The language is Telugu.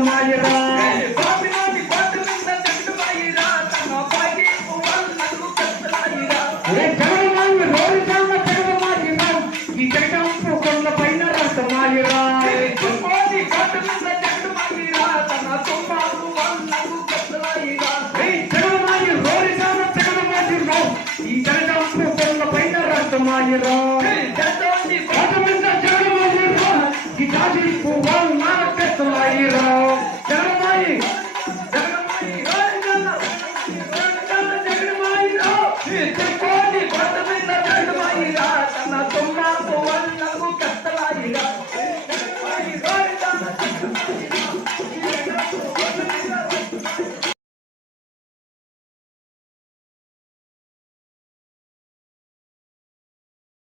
రక్తమాయిరా ఈ జగడంపు కొండ పైన రక్తమాయిరా ఈ జగడంపు కొండ పైన రక్తమాయిరా ఈ జాతి పువ్వు నా పెద్దలాయిరా జగమాయి